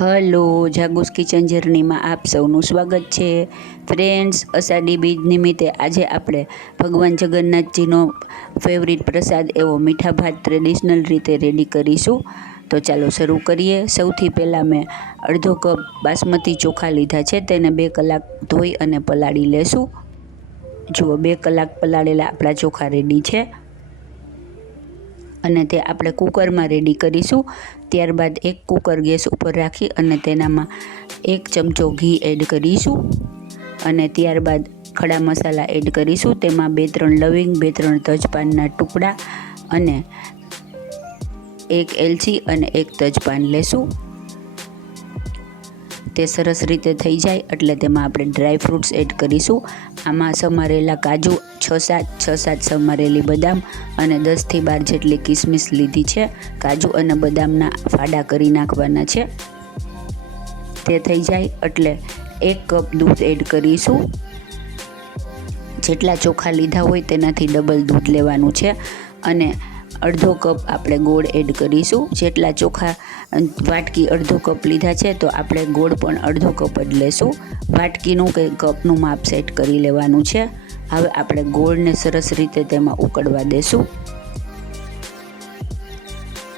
Hello, જાગુસ kitchen જર્નીમાં આપ સૌનું સ્વાગત છે. ફ્રેન્ડ્સ, અષાઢી બીજ નિમિત્તે આજે આપણે ભગવાન જગન્નાથજીનો ફેવરિટ પ્રસાદ એવો મીઠા ભાત ટ્રેડિશનલ રીતે રેડી કરીશું. તો ચાલો શરૂ કરીએ. સૌથી પહેલાં મેં અડધો કપ બાસમતી ચોખા લીધા છે. તેને બે કલાક ધોઈ અને પલાળી લેશું. જુઓ, બે કલાક પલાળેલા આપણા ચોખા રેડી છે. અને તે આપણે કુકરમાં રેડી કરીશું. ત્યારબાદ એક કુકર ગેસ ઉપર રાખી અને તેનામાં એક ચમચો ઘી એડ કરીશું. અને ત્યારબાદ ખડા મસાલા એડ કરીશું. તેમાં બે ત્રણ લવિંગ, બે ત્રણ તજપાનના ટુકડા અને એક એલચી અને એક તજપાન લેશું. તે સરસ રીતે થઈ જાય એટલે તેમાં આપણે ડ્રાય ફ્રૂટ્સ એડ કરીશું. આમાં સમારેલા કાજુ છ સાત છ સાત સમારેલી બદામ અને દસથી બાર જેટલી કિસમિસ લીધી છે. કાજુ અને બદામના ફાડા કરી નાખવાના છે. તે થઈ જાય એટલે એક કપ દૂધ એડ કરીશું. જેટલા ચોખા લીધા હોય તેનાથી ડબલ દૂધ લેવાનું છે. અને અડધો કપ આપણે ગોળ એડ કરીશું. જેટલા ચોખા, વાટકી અડધો કપ લીધા છે તો આપણે ગોળ પણ અડધો કપ જ લેશું. વાટકીનું કે કપનું માપ સેટ કરી લેવાનું છે. હવે આપણે ગોળને સરસ રીતે તેમાં ઉકળવા દેશું.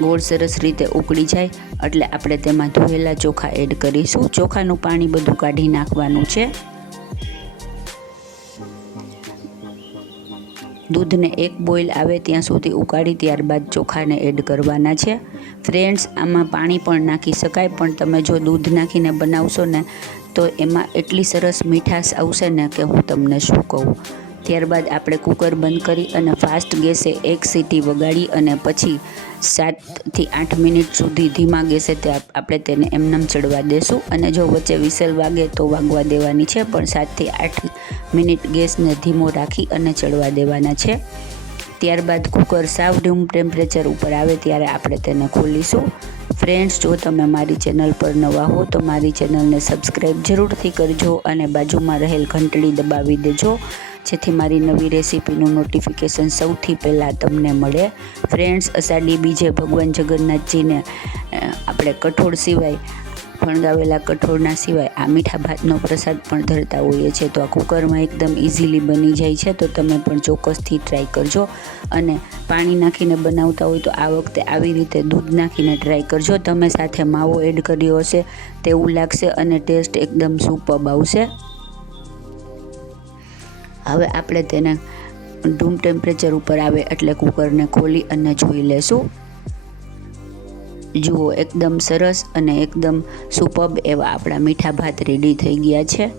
ગોળ સરસ રીતે ઉકળી જાય એટલે આપણે તેમાં ધોયેલા ચોખા એડ કરીશું. ચોખાનું પાણી બધું કાઢી નાખવાનું છે. દૂધને એક બોઇલ આવે ત્યાં સુધી ઉકાળી ત્યારબાદ ચોખાને એડ કરવાના છે. ફ્રેન્ડ્સ, આમાં પાણી પણ નાખી શકાય, પણ તમે જો દૂધ નાખીને બનાવશો ને, તો એમાં એટલી સરસ મીઠાશ આવશે ને કે હું તમને શું કહું. ત્યારબાદ આપણે કુકર બંધ કરી અને ફાસ્ટ ગેસે એક સીટી વગાડી અને પછી સાતથી આઠ મિનિટ સુધી ધીમા ગેસે તે આપણે તેને એમનેમ ચડવા દેશું. અને જો વચ્ચે વિસલ વાગે તો વાગવા દેવાની છે, પણ સાતથી આઠ મિનિટ ગેસને ધીમો રાખી અને ચડવા દેવાના છે. ત્યારબાદ કુકર સાવ રૂમ ટેમ્પરેચર ઉપર આવે ત્યારે આપણે તેને ખોલીશું. ફ્રેન્ડ્સ, જો તમે મારી ચેનલ પર નવા હો તો મારી ચેનલને સબસ્ક્રાઈબ જરૂરથી કરજો અને બાજુમાં રહેલ ઘંટડી દબાવી દેજો. જેથી મારી નવી રેસીપીનું નોટિફિકેશન સૌથી પહેલાં તમને મળે. ફ્રેન્ડ્સ અષાઢી બીજે ભગવાન જગન્નાથજીને આપણે કઠોળ સિવાય ફણગાવેલા કઠોળના સિવાય આ મીઠા ભાતનો પ્રસાદ પણ ધરતા હોઈએ છીએ. તો આ કુકરમાં એકદમ ઇઝીલી બની જાય છે. તો તમે પણ ચોક્કસથી ટ્રાય કરજો. અને પાણી નાખીને બનાવતા હોય તો આ વખતે આવી રીતે દૂધ નાખીને ટ્રાય કરજો. તમે સાથે માવો એડ કર્યો હશે, તેવું લાગશે અને ટેસ્ટ એકદમ સુપબ આવશે. હવે આપણે તેને રૂમ ટેમ્પરેચર ઉપર આવે એટલે કુકરને ખોલી અને જોઈ લેશું. જુઓ, એકદમ સરસ અને એકદમ સુપબ એવા આપણા મીઠા ભાત રેડી થઈ ગયા છે.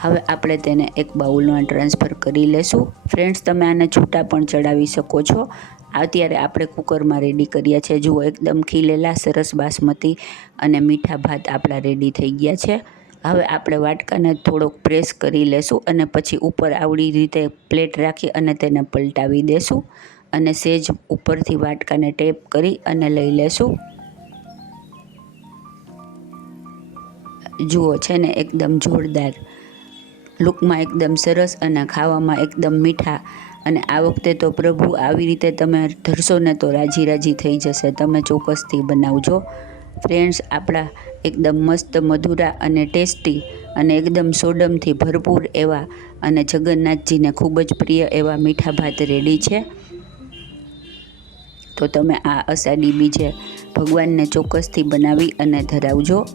હવે આપણે તેને એક બાઉલમાં ટ્રાન્સફર કરી લેશું. ફ્રેન્ડ્સ તમે આને છૂટા પણ ચડાવી શકો છો. અત્યારે આપણે કુકરમાં રેડી કર્યા છે. જુઓ, એકદમ ખીલેલા સરસ બાસમતી અને મીઠા ભાત આપણા રેડી થઈ ગયા છે. હવે આપણે વાટકાને થોડોક પ્રેસ કરી લેશું અને પછી ઉપર આવડી રીતે પ્લેટ રાખી અને તેને પલટાવી દેશું અને સેજ ઉપરથી વાટકાને ટેપ કરી અને લઈ લેશું. જુઓ, છે ને, એકદમ જોરદાર. લુકમાં એકદમ સરસ અને ખાવામાં એકદમ મીઠા. અને આ વખતે તો પ્રભુ, આવી રીતે તમે ધરશો ને તો રાજી રાજી થઈ જશે. તમે ચોક્કસથી બનાવજો. ફ્રેન્ડ્સ, આપણા એકદમ મસ્ત, મધુરા અને ટેસ્ટી અને એકદમ સોડમથી ભરપૂર એવા અને જગન્નાથજીને ખૂબ જ પ્રિય એવા મીઠા ભાત રેડી છે. તો તમે આ અષાઢી બીજે ભગવાનને ચોક્કસથી બનાવી અને ધરાવજો.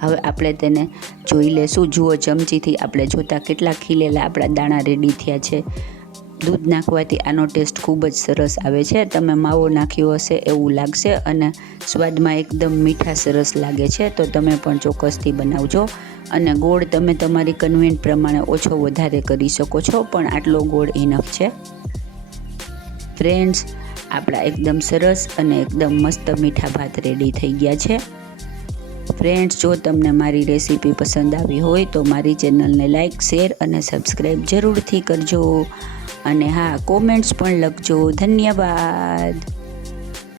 હવે આપણે તેને જોઈ લેશું. જુઓ, ચમચીથી આપણે જોતાં કેટલા ખીલેલા આપણા દાણા રેડી થયા છે. દૂધ નાખવાથી આનો ટેસ્ટ ખૂબ જ સરસ આવે છે. તમે માવો નાખ્યો હશે એવું લાગશે અને સ્વાદમાં એકદમ મીઠા સરસ લાગે છે. તો તમે પણ ચોક્કસથી બનાવજો. અને ગોળ તમે તમારી કન્વેન્ટ પ્રમાણે ઓછો વધારે કરી શકો છો, પણ આટલો ગોળ ઇનફ છે. ફ્રેન્ડ્સ આપણા એકદમ સરસ અને એકદમ મસ્ત મીઠા ભાત રેડી થઈ ગયા છે. ફ્રેન્ડ્સ જો તમને મારી રેસીપી પસંદ આવી હોય તો મારી ચેનલને લાઇક શેર અને સબસ્ક્રાઈબ જરૂરથી કરજો. અને હા કોમેન્ટ્સ પણ લખજો. ધન્યવાદ.